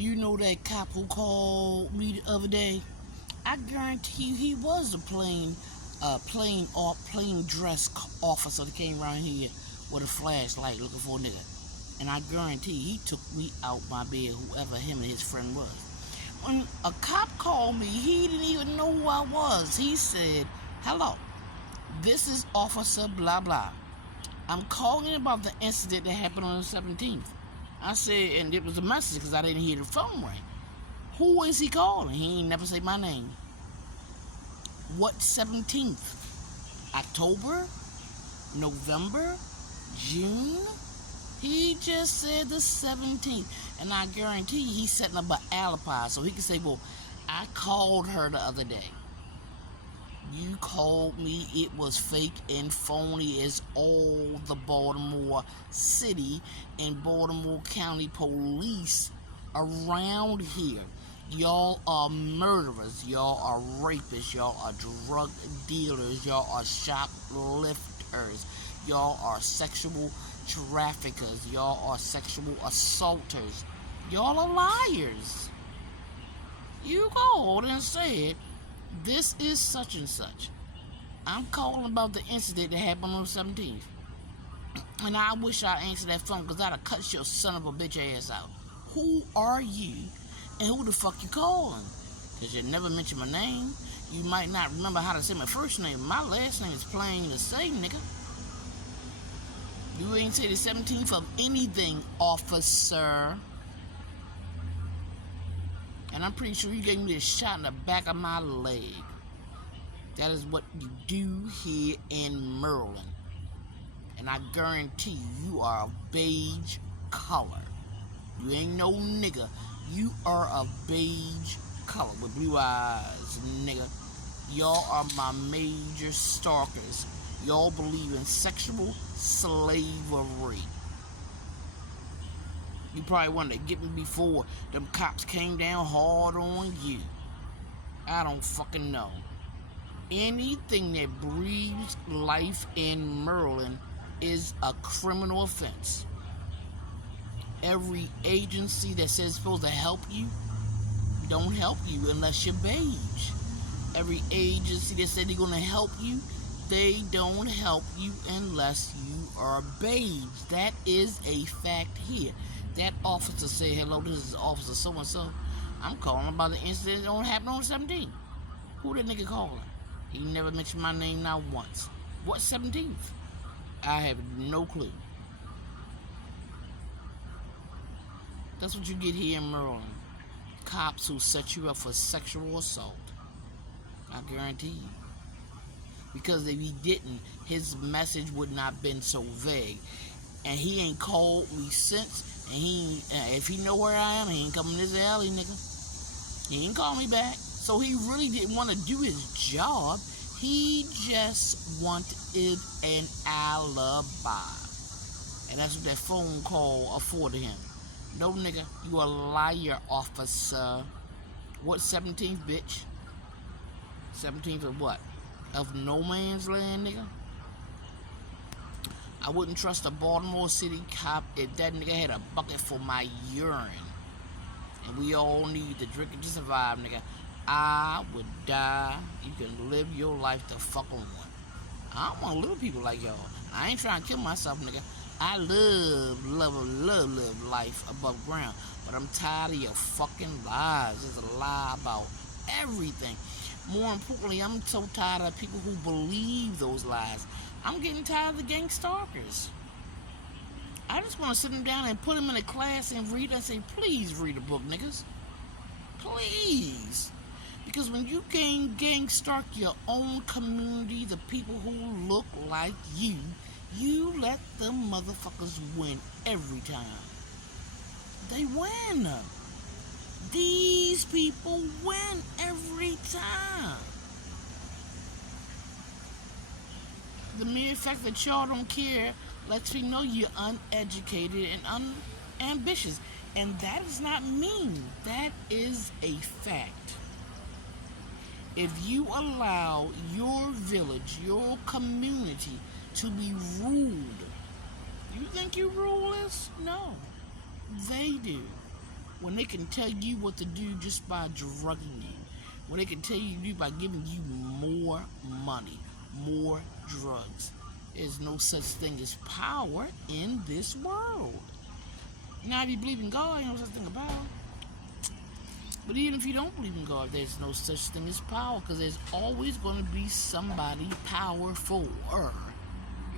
You know that cop who called me the other day? I guarantee you he was a plain dress officer that came around here with a flashlight looking for a nigga. And I guarantee he took me out my bed, whoever him and his friend was. When a cop called me, he didn't even know who I was. He said, "Hello, this is Officer blah blah. I'm calling about the incident that happened on the 17th. I said, and it was a message because I didn't hear the phone ring. Who is he calling? He ain't never say my name. What 17th? October? November? June? He just said the 17th. And I guarantee he's setting up an alibi so he can say, well, I called her the other day. You called me, it was fake and phony as all the Baltimore City and Baltimore County police around here. Y'all are murderers, y'all are rapists, y'all are drug dealers, y'all are shoplifters, y'all are sexual traffickers, y'all are sexual assaulters, y'all are liars. You called and said, this is such and such. I'm calling about the incident that happened on the 17th. And I wish I answered that phone because I'd have cut your son of a bitch ass out. Who are you and who the fuck you calling? Because you never mentioned my name. You might not remember how to say my first name. My last name is plain the same, nigga. You ain't say the 17th of anything, officer. And I'm pretty sure you gave me a shot in the back of my leg. That is what you do here in Maryland. And I guarantee you are a beige color. You ain't no nigga. You are a beige color with blue eyes, nigga. Y'all are my major stalkers. Y'all believe in sexual slavery. You probably wanted to get me before them cops came down hard on you. I don't fucking know. Anything that breathes life in Maryland is a criminal offense. Every agency that says it's supposed to help you don't help you unless you're beige. Every agency that said they're going to help you, they don't help you unless you are beige. That is a fact here. That officer said, hello, this is Officer so-and-so. I'm calling about the incident that happened on the 17th. Who that nigga calling? He never mentioned my name not once. What 17th? I have no clue. That's what you get here in Maryland. Cops who set you up for sexual assault. I guarantee you. Because if he didn't, his message would not have been so vague. And he ain't called me since. And if he know where I am, he ain't coming to this alley, nigga. He ain't call me back. So he really didn't want to do his job. He just wanted an alibi. And that's what that phone call afforded him. No, nigga, you a liar, officer. What 17th, bitch? 17th of what? Of no man's land, nigga? I wouldn't trust a Baltimore City cop if that nigga had a bucket for my urine. And we all need to drink it to survive, nigga. I would die. You can live your life the fuck on. I don't want to live with people like y'all. I ain't trying to kill myself, nigga. I love life above ground. But I'm tired of your fucking lies. There's a lie about everything. More importantly, I'm so tired of people who believe those lies. I'm getting tired of the gangstalkers. I just want to sit them down and put them in a class and read and say, please read a book, niggas. Please. Because when you gangstalk your own community, the people who look like you let them motherfuckers win every time. They win. These people win every time. The mere fact that y'all don't care lets me know you're uneducated and unambitious. And that is not mean. That is a fact. If you allow your village, your community to be ruled, you think you rule us? No. They do. when they can tell you what to do just by drugging you, when they can tell you to do by giving you more money, more drugs. There's no such thing as power in this world. Now, if you believe in God, there's no such thing about it. But even if you don't believe in God, there's no such thing as power, because there's always going to be somebody powerful.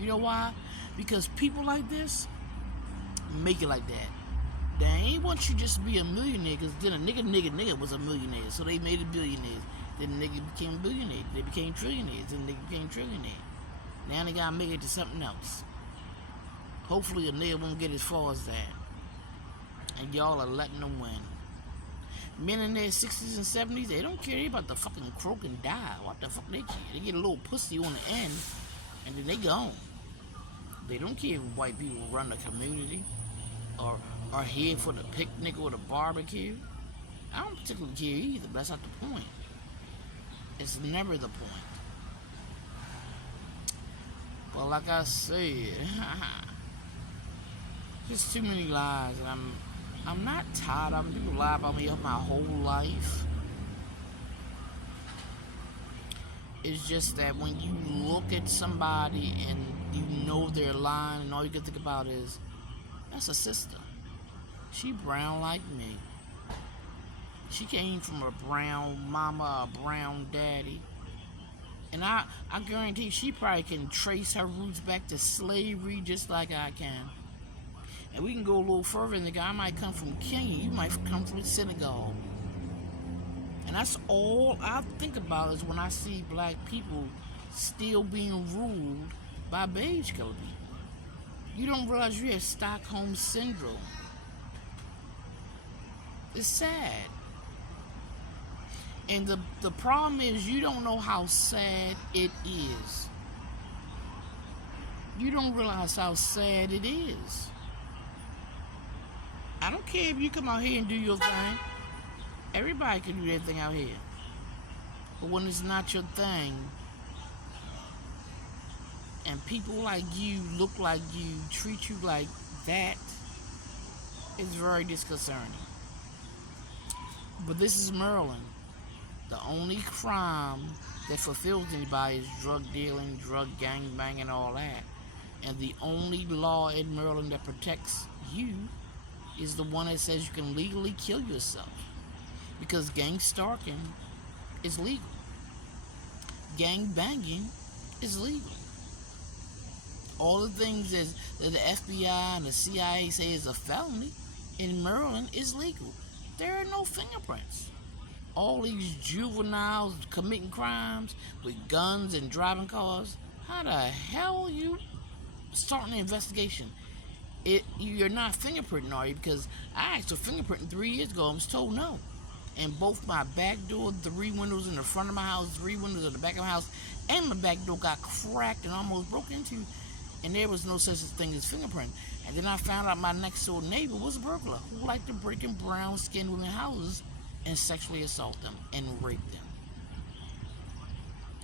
You know why? Because people like this make it like that. They ain't want you just to be a millionaire, because then a nigga was a millionaire, so they made it billionaires. Then the nigga became a billionaire. They became trillionaires. Then they became trillionaire. Now they gotta make it to something else. Hopefully a nigga won't get as far as that. And y'all are letting them win. Men in their 60s and 70s, they don't care. They about to fucking croak and die. What the fuck they care? They get a little pussy on the end, and then they gone. They don't care if white people run the community or are here for the picnic or the barbecue. I don't particularly care either, but that's not the point. It's never the point. But like I said, just too many lies, and I'm not tired of them. People lie about me my whole life. It's just that when you look at somebody and you know they're lying, and all you can think about is, that's a sister. She brown like me. She came from a brown mama, a brown daddy. And I guarantee she probably can trace her roots back to slavery just like I can. And we can go a little further, and the guy might come from Kenya, you might come from Senegal. And that's all I think about is when I see black people still being ruled by beige colored people. You don't realize you have Stockholm Syndrome. It's sad. And the problem is you don't know how sad it is. You don't realize how sad it is. I don't care if you come out here and do your thing. Everybody can do their thing out here. But when it's not your thing, and people like you, look like you, treat you like that, it's very disconcerting. But this is Maryland. The only crime that fulfills anybody is drug dealing, drug gangbang, and all that. And the only law in Maryland that protects you is the one that says you can legally kill yourself. Because gang-stalking is legal. Gang-banging is legal. All the things that the FBI and the CIA say is a felony in Maryland is legal. There are no fingerprints. All these juveniles committing crimes with guns and driving cars, how the hell are you starting an investigation? You're not fingerprinting, are you? Because I asked for fingerprinting 3 years ago and was told no. And both my back door, 3 windows in the front of my house, 3 windows in the back of my house, and my back door got cracked and almost broke into, and there was no such thing as fingerprint. And then I found out my next door neighbor was a burglar who liked to break in brown-skinned women's houses and sexually assault them and rape them.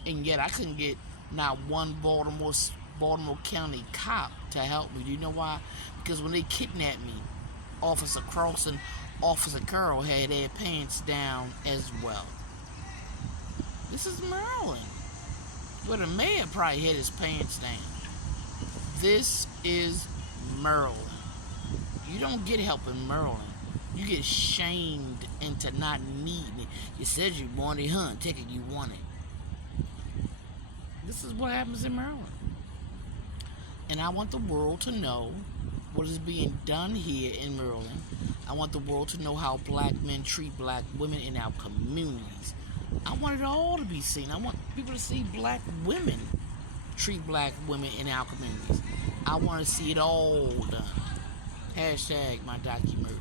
And yet I couldn't get not one Baltimore County cop to help me. Do you know why? Because when they kidnapped me, Officer Cross and Officer Carroll had their pants down as well. This is Maryland, where the mayor probably had his pants down. This is Maryland. You don't get help in Maryland. You get shamed into not needing it. You said you wanted it, take it, you want it. This is what happens in Maryland. And I want the world to know what is being done here in Maryland. I want the world to know how black men treat black women in our communities. I want it all to be seen. I want people to see black women treat black women in our communities. I want to see it all done. Hashtag my docu-murder.